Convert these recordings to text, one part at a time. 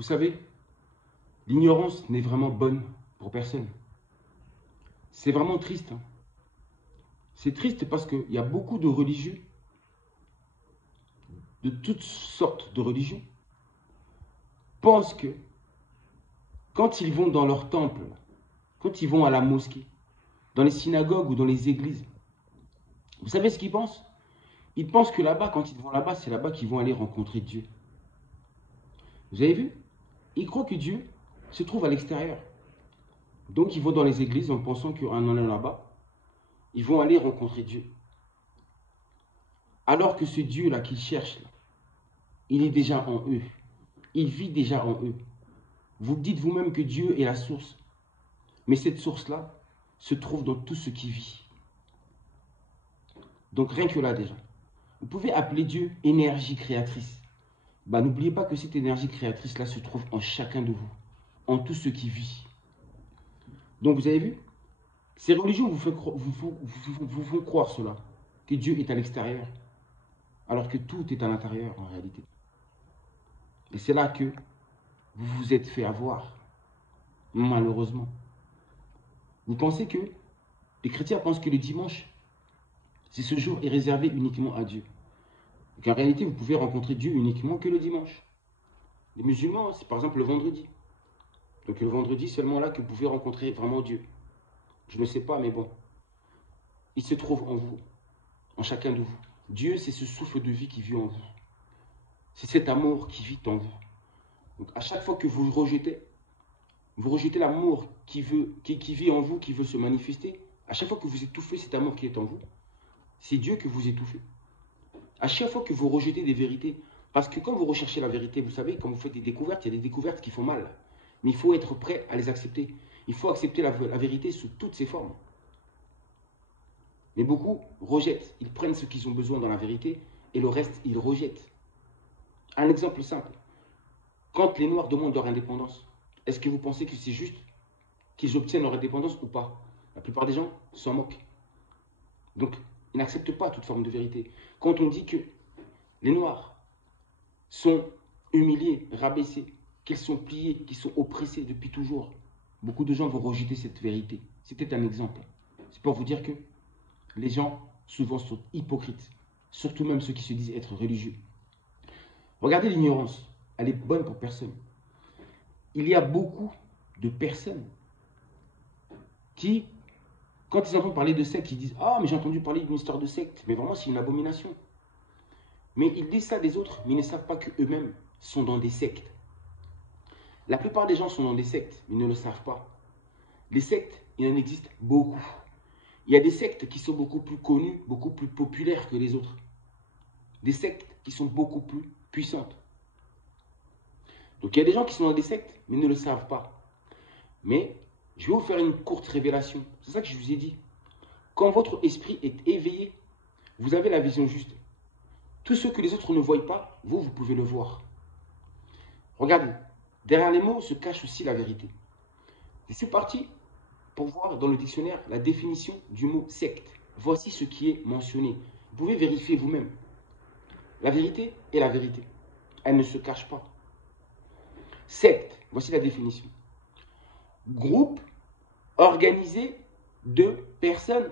Vous savez, l'ignorance n'est vraiment bonne pour personne. C'est vraiment triste, hein. C'est triste parce qu'il y a beaucoup de religieux, de toutes sortes de religions, pensent que quand ils vont dans leur temple, quand ils vont à la mosquée, dans les synagogues ou dans les églises, vous savez ce qu'ils pensent? Ils pensent que là-bas, quand ils vont là-bas, c'est là-bas qu'ils vont aller rencontrer Dieu. Vous avez vu? Ils croient que Dieu se trouve à l'extérieur. Donc ils vont dans les églises en pensant qu'en allant là-bas, ils vont aller rencontrer Dieu. Alors que ce Dieu-là qu'ils cherchent, là, il est déjà en eux. Il vit déjà en eux. Vous dites vous-même que Dieu est la source. Mais cette source-là se trouve dans tout ce qui vit. Donc rien que là déjà. Vous pouvez appeler Dieu énergie créatrice. Bah, n'oubliez pas que cette énergie créatrice-là se trouve en chacun de vous. En tout ce qui vit. Donc vous avez vu? Ces religions vous font croire cela. Que Dieu est à l'extérieur. Alors que tout est à l'intérieur en réalité. Et c'est là que vous vous êtes fait avoir. Malheureusement. Vous pensez que, les chrétiens pensent que le dimanche, c'est ce jour est réservé uniquement à Dieu. Et qu'en réalité, vous pouvez rencontrer Dieu uniquement que le dimanche. Les musulmans, c'est par exemple le vendredi. Donc le vendredi, seulement là que vous pouvez rencontrer vraiment Dieu. Je ne sais pas, mais bon. Il se trouve en vous, en chacun de vous. Dieu, c'est ce souffle de vie qui vit en vous. C'est cet amour qui vit en vous. Donc à chaque fois que vous rejetez l'amour qui vit en vous, qui veut se manifester. À chaque fois que vous étouffez cet amour qui est en vous, c'est Dieu que vous étouffez. À chaque fois que vous rejetez des vérités, parce que quand vous recherchez la vérité, vous savez, quand vous faites des découvertes, il y a des découvertes qui font mal. Mais il faut être prêt à les accepter. Il faut accepter la vérité sous toutes ses formes. Mais beaucoup rejettent. Ils prennent ce qu'ils ont besoin dans la vérité et le reste, ils rejettent. Un exemple simple. Quand les Noirs demandent leur indépendance, est-ce que vous pensez que c'est juste qu'ils obtiennent leur indépendance ou pas? La plupart des gens s'en moquent. Donc, ils n'acceptent pas toute forme de vérité. Quand on dit que les Noirs sont humiliés, rabaissés, qu'ils sont pliés, qu'ils sont oppressés depuis toujours, beaucoup de gens vont rejeter cette vérité. C'était un exemple. C'est pour vous dire que les gens, souvent, sont hypocrites. Surtout même ceux qui se disent être religieux. Regardez l'ignorance. Elle est bonne pour personne. Il y a beaucoup de personnes qui, quand ils entendent parler de secte, ils disent « Ah, mais j'ai entendu parler d'une histoire de secte. » Mais vraiment, c'est une abomination. Mais ils disent ça des autres, mais ils ne savent pas qu'eux-mêmes sont dans des sectes. La plupart des gens sont dans des sectes, mais ils ne le savent pas. Les sectes, il en existe beaucoup. Il y a des sectes qui sont beaucoup plus connues, beaucoup plus populaires que les autres. Des sectes qui sont beaucoup plus puissantes. Donc il y a des gens qui sont dans des sectes, mais ne le savent pas. Mais je vais vous faire une courte révélation. C'est ça que je vous ai dit. Quand votre esprit est éveillé, vous avez la vision juste. Tout ce que les autres ne voient pas, vous, vous pouvez le voir. Regardez, derrière les mots se cache aussi la vérité. Je suis parti pour voir dans le dictionnaire la définition du mot secte. Voici ce qui est mentionné. Vous pouvez vérifier vous-même. La vérité est la vérité. Elle ne se cache pas. Secte, voici la définition. Groupe organisé de personnes.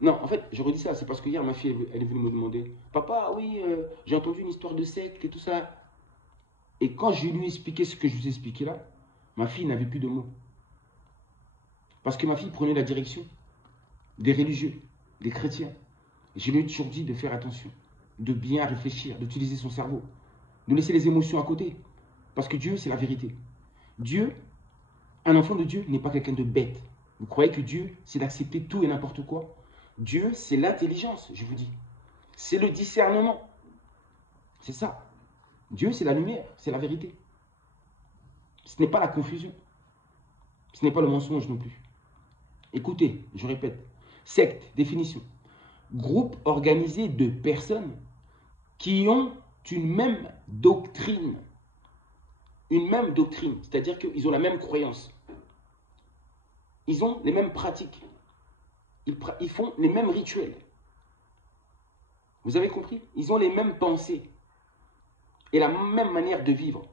Non, en fait, je redis ça, c'est parce que hier, ma fille, elle est venue me demander « Papa, oui, j'ai entendu une histoire de secte et tout ça. » Et quand je lui ai expliqué ce que je vous ai expliqué là, ma fille n'avait plus de mots. Parce que ma fille prenait la direction des religieux, des chrétiens. Et je lui ai toujours dit de faire attention, de bien réfléchir, d'utiliser son cerveau, de laisser les émotions à côté. Parce que Dieu, c'est la vérité. Dieu, un enfant de Dieu n'est pas quelqu'un de bête. Vous croyez que Dieu, c'est d'accepter tout et n'importe quoi? Dieu, c'est l'intelligence, je vous dis. C'est le discernement. C'est ça. Dieu, c'est la lumière, c'est la vérité. Ce n'est pas la confusion. Ce n'est pas le mensonge non plus. Écoutez, je répète. Secte, définition. Groupe organisé de personnes qui ont une même doctrine. Une même doctrine, c'est-à-dire qu'ils ont la même croyance. Ils ont les mêmes pratiques. Ils font les mêmes rituels. Vous avez compris? Ils ont les mêmes pensées et la même manière de vivre.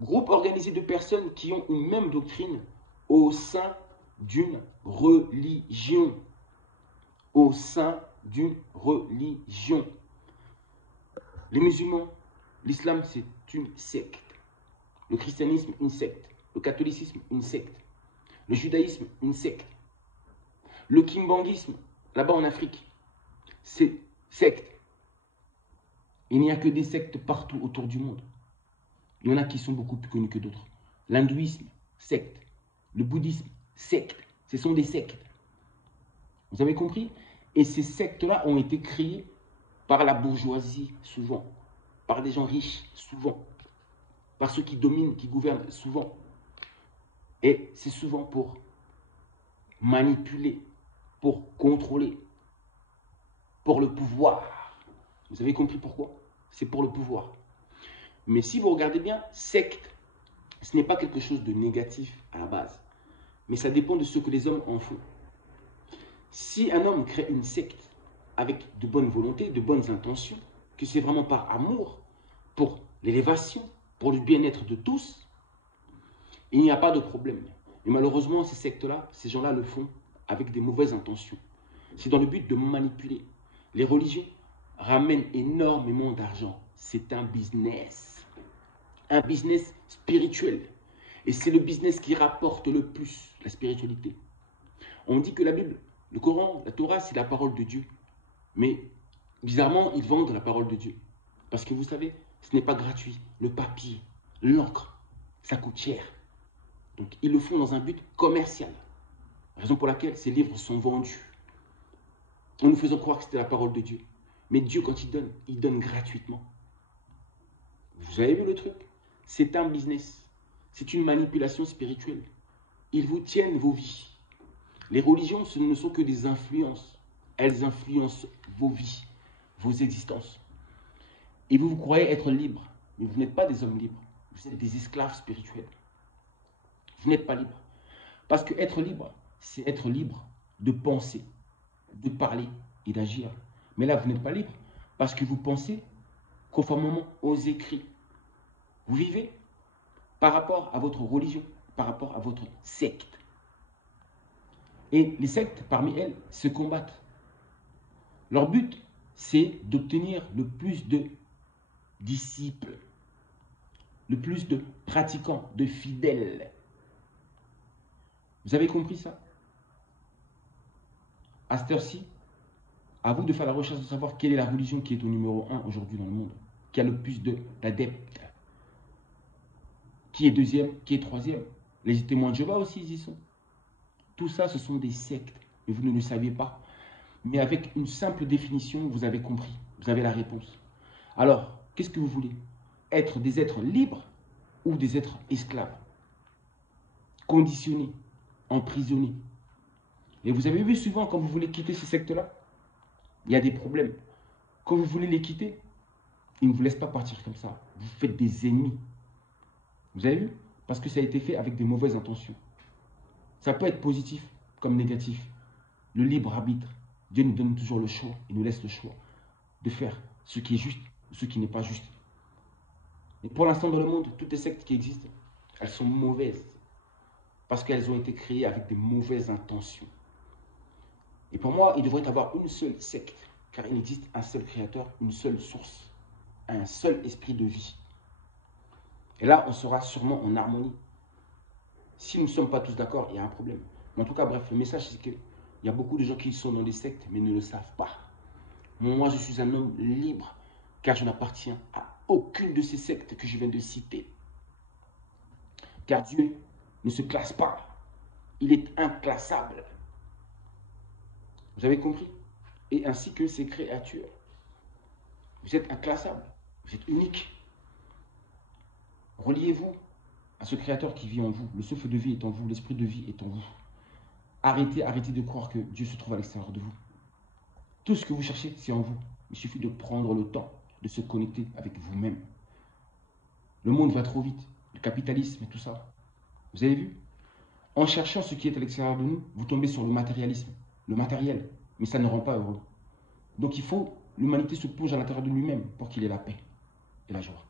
Groupe organisé de personnes qui ont une même doctrine au sein d'une religion. Au sein d'une religion. Les musulmans, l'islam, c'est une secte. Le christianisme, une secte. Le catholicisme, une secte. Le judaïsme, une secte. Le kimbanguisme, là-bas en Afrique, c'est secte. Il n'y a que des sectes partout autour du monde. Il y en a qui sont beaucoup plus connus que d'autres. L'hindouisme, secte. Le bouddhisme, secte. Ce sont des sectes. Vous avez compris? Et ces sectes-là ont été créées par la bourgeoisie, souvent. Par des gens riches, souvent. Par ceux qui dominent, qui gouvernent, souvent. Et c'est souvent pour manipuler, pour contrôler, pour le pouvoir. Vous avez compris pourquoi? C'est pour le pouvoir. Mais si vous regardez bien, secte, ce n'est pas quelque chose de négatif à la base. Mais ça dépend de ce que les hommes en font. Si un homme crée une secte avec de bonnes volontés, de bonnes intentions, que c'est vraiment par amour, pour l'élévation, pour le bien-être de tous, il n'y a pas de problème. Mais malheureusement, ces sectes-là, ces gens-là le font avec des mauvaises intentions. C'est dans le but de manipuler. Les religions ramènent énormément d'argent. C'est un business spirituel. Et c'est le business qui rapporte le plus, la spiritualité. On dit que la Bible, le Coran, la Torah, c'est la parole de Dieu. Mais bizarrement, ils vendent la parole de Dieu. Parce que vous savez, ce n'est pas gratuit. Le papier, l'encre, ça coûte cher. Donc ils le font dans un but commercial. Raison pour laquelle ces livres sont vendus. En nous faisant croire que c'était la parole de Dieu. Mais Dieu, quand il donne gratuitement. Vous avez vu le truc? C'est un business. C'est une manipulation spirituelle. Ils vous tiennent vos vies. Les religions, ce ne sont que des influences. Elles influencent vos vies, vos existences. Et vous croyez être libre. Mais vous n'êtes pas des hommes libres. Vous êtes des esclaves spirituels. Vous n'êtes pas libre. Parce que être libre, c'est être libre de penser, de parler et d'agir. Mais là, vous n'êtes pas libre parce que vous pensez conformément aux écrits. Vous vivez par rapport à votre religion, par rapport à votre secte. Et les sectes, parmi elles, se combattent. Leur but, c'est d'obtenir le plus de disciples, le plus de pratiquants, de fidèles. Vous avez compris ça? À cette heure-ci, à vous de faire la recherche de savoir quelle est la religion qui est au numéro 1 aujourd'hui dans le monde, qui a le plus d'adeptes, qui est deuxième, qui est troisième. Les témoins de Jéhovah aussi, ils y sont. Tout ça, ce sont des sectes, et vous ne le saviez pas. Mais avec une simple définition, vous avez compris, vous avez la réponse. Alors, qu'est-ce que vous voulez? Être des êtres libres ou des êtres esclaves? Conditionnés, emprisonnés. Et vous avez vu souvent, quand vous voulez quitter ces sectes-là, il y a des problèmes. Quand vous voulez les quitter, ils ne vous laissent pas partir comme ça. Vous faites des ennemis. Vous avez vu? Parce que ça a été fait avec des mauvaises intentions. Ça peut être positif comme négatif. Le libre arbitre. Dieu nous donne toujours le choix. Il nous laisse le choix de faire ce qui est juste ou ce qui n'est pas juste. Et pour l'instant, dans le monde, toutes les sectes qui existent, elles sont mauvaises. Parce qu'elles ont été créées avec des mauvaises intentions. Et pour moi, il devrait y avoir une seule secte. Car il existe un seul créateur, une seule source, un seul esprit de vie. Et là, on sera sûrement en harmonie. Si nous ne sommes pas tous d'accord, il y a un problème. Mais en tout cas, bref, le message, c'est qu'il y a beaucoup de gens qui sont dans des sectes, mais ne le savent pas. Moi, je suis un homme libre, car je n'appartiens à aucune de ces sectes que je viens de citer. Car Dieu ne se classe pas. Il est inclassable. Vous avez compris? Et ainsi que ses créatures. Vous êtes inclassable. Vous êtes unique. Reliez-vous à ce créateur qui vit en vous. Le souffle de vie est en vous. L'esprit de vie est en vous. Arrêtez de croire que Dieu se trouve à l'extérieur de vous. Tout ce que vous cherchez, c'est en vous. Il suffit de prendre le temps de se connecter avec vous-même. Le monde va trop vite. Le capitalisme et tout ça. Vous avez vu? En cherchant ce qui est à l'extérieur de nous, vous tombez sur le matérialisme, le matériel. Mais ça ne rend pas heureux. Donc il faut, l'humanité se plonge à l'intérieur de lui-même pour qu'il ait la paix et la joie.